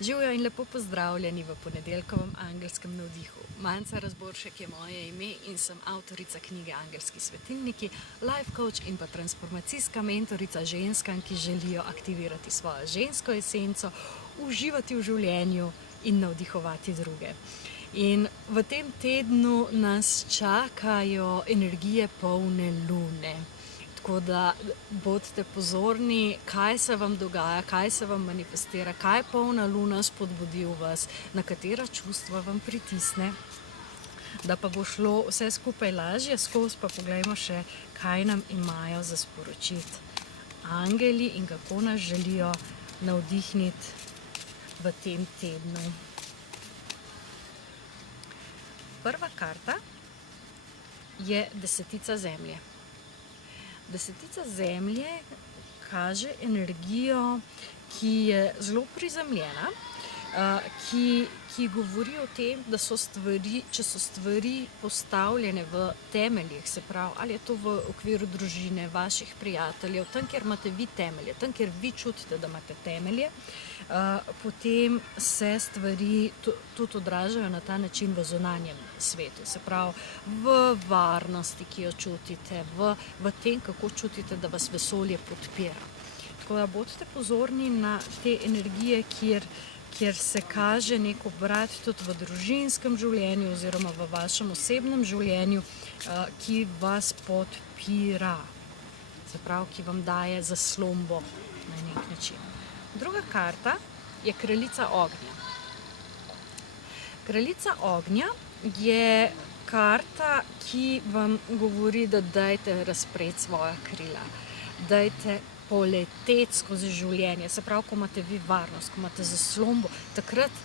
Živijo in lepo pozdravljeni v ponedeljkovem angelskem navdihu. Manca Razboršek je moje ime in sem avtorica knjige Angelski svetilniki, life coach in pa transformacijska mentorica ženskam, ki želijo aktivirati svojo žensko esenco, uživati v življenju in navdihovati druge. In v tem tednu nas čakajo energije polne lune. Tako da bodite pozorni, kaj se vam dogaja, kaj se vam manifestira, kaj polna luna spodbudi v vas, na katera čustva vam pritisne. Da pa bo šlo vse skupaj lažje skozi, pa poglejmo še, kaj nam imajo za sporočiti angeli in kako nas želijo navdihniti v tem tednu. Prva karta je desetica zemlje. Desetica zemlje kaže energijo, ki je zelo prizemljena, ki govori o tem, da so stvari, če so stvari postavljene v temeljih, se pravi, ali je to v okviru družine, vaših prijateljev, tam, kjer imate vi temelje, tam, kjer vi čutite, da imate temelje, potem se stvari tudi odražajo na ta način v zunanjem svetu, se pravi, v varnosti, ki jo čutite, v tem, kako čutite, da vas vesolje podpira. Tako da bodite pozorni na te energije, kjer se kaže nek obrat tudi v družinskem življenju oziroma v vašem osebnem življenju, ki vas podpira, se pravi, ki vam daje zaslombo na nek način. Druga karta je kraljica ognja. Kraljica ognja je karta, ki vam govori, da dajte razpreti svoja krila, dajte poleteti skozi življenje, se pravi, ko imate vi varnost, ko imate zaslombo, takrat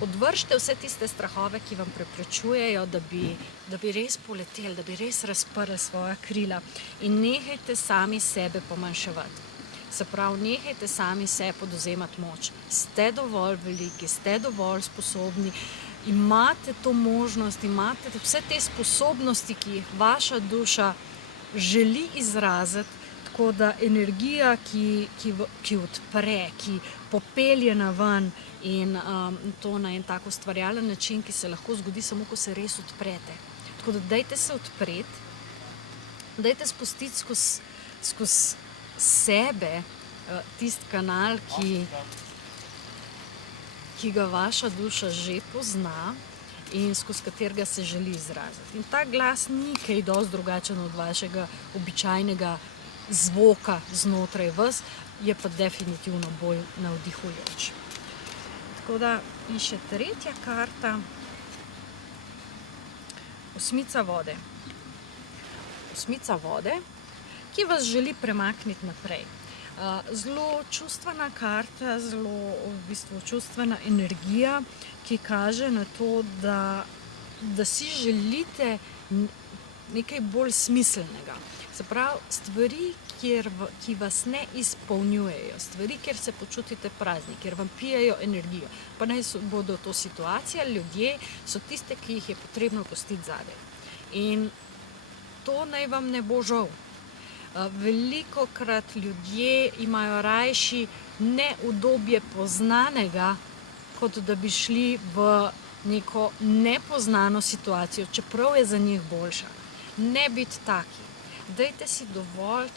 odvržite vse tiste strahove, ki vam preprečujejo, da bi res poleteli, da bi res razprli svoja krila in nehajte sami sebe pomanjševati. Se pravi, nehajte sami sebi odvzemati moč. Ste dovolj veliki, ste dovolj sposobni, imate to možnost, imate vse te sposobnosti, ki jih vaša duša želi izraziti, tako da energija, ki odpre, ki popelje na ven in to na en tak ustvarjalen način, ki se lahko zgodi samo, ko se res odprete. Tako da dajte se odpreti, dajte spustiti skozi sebe tisti kanal, ki ga vaša duša že pozna in skozi katerega se želi izraziti. In ta glas ni kaj dosti drugačen od vašega običajnega zvoka znotraj vas, je pa definitivno bolj navdihujoč. Tako da, in še tretja karta, osmica vode. Osmica vode, ki vas želi premakniti naprej. Zelo čustvena karta, zelo v bistvu čustvena energija, ki kaže na to, da si želite nekaj bolj smiselnega. Se pravi, stvari, ki vas ne izpolnjujejo, stvari, kjer se počutite prazni, kjer vam pijejo energijo, pa naj bodo to situacije, ljudje, so tiste, ki jih je potrebno pustiti zadaj. In to naj vam ne bo žal. Velikokrat ljudje imajo rajši neudobje poznanega, kot da bi šli v neko nepoznano situacijo, čeprav je za njih boljša. Ne biti taki. Dajte si dovolj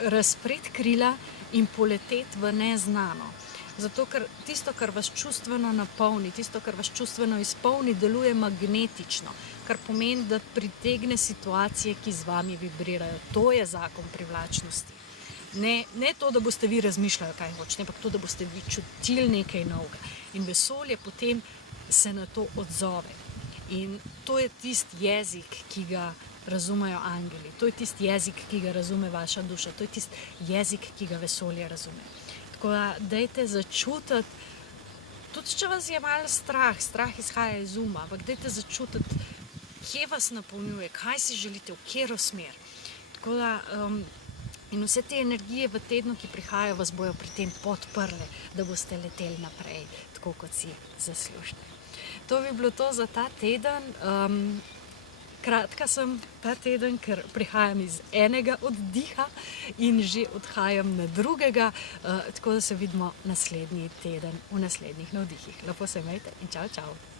razpreti krila in poleteti v neznano. Zato, ker tisto, kar vas čustveno napolni, tisto, kar vas čustveno izpolni, deluje magnetično, kar pomeni, da pritegne situacije, ki z vami vibrirajo. To je zakon privlačnosti. Ne to, da boste vi razmišljali, kaj hočete, ampak to, da boste vi čutili nekaj novega. In vesolje potem se na to odzove. In to je tisti jezik, ki ga razumejo angeli. To je tisti jezik, ki ga razume vaša duša. To je tisti jezik, ki ga vesolje razume. Tako da dajte začutiti, tudi če vas je malo strah izhaja iz uma, ampak dajte začutiti, kje vas napolnjuje, kaj si želite, v katero smer. Tako da, in vse te energije v tednu, ki prihajajo, vas bojo pri tem podprle, da boste leteli naprej, tako kot si zaslužite. To bi bilo to za ta teden. Kratka sem ta teden, ker prihajam iz enega oddiha in že odhajam na drugega, tako da se vidimo naslednji teden v naslednjih navdihih. Lepo se imejte in čau, čau!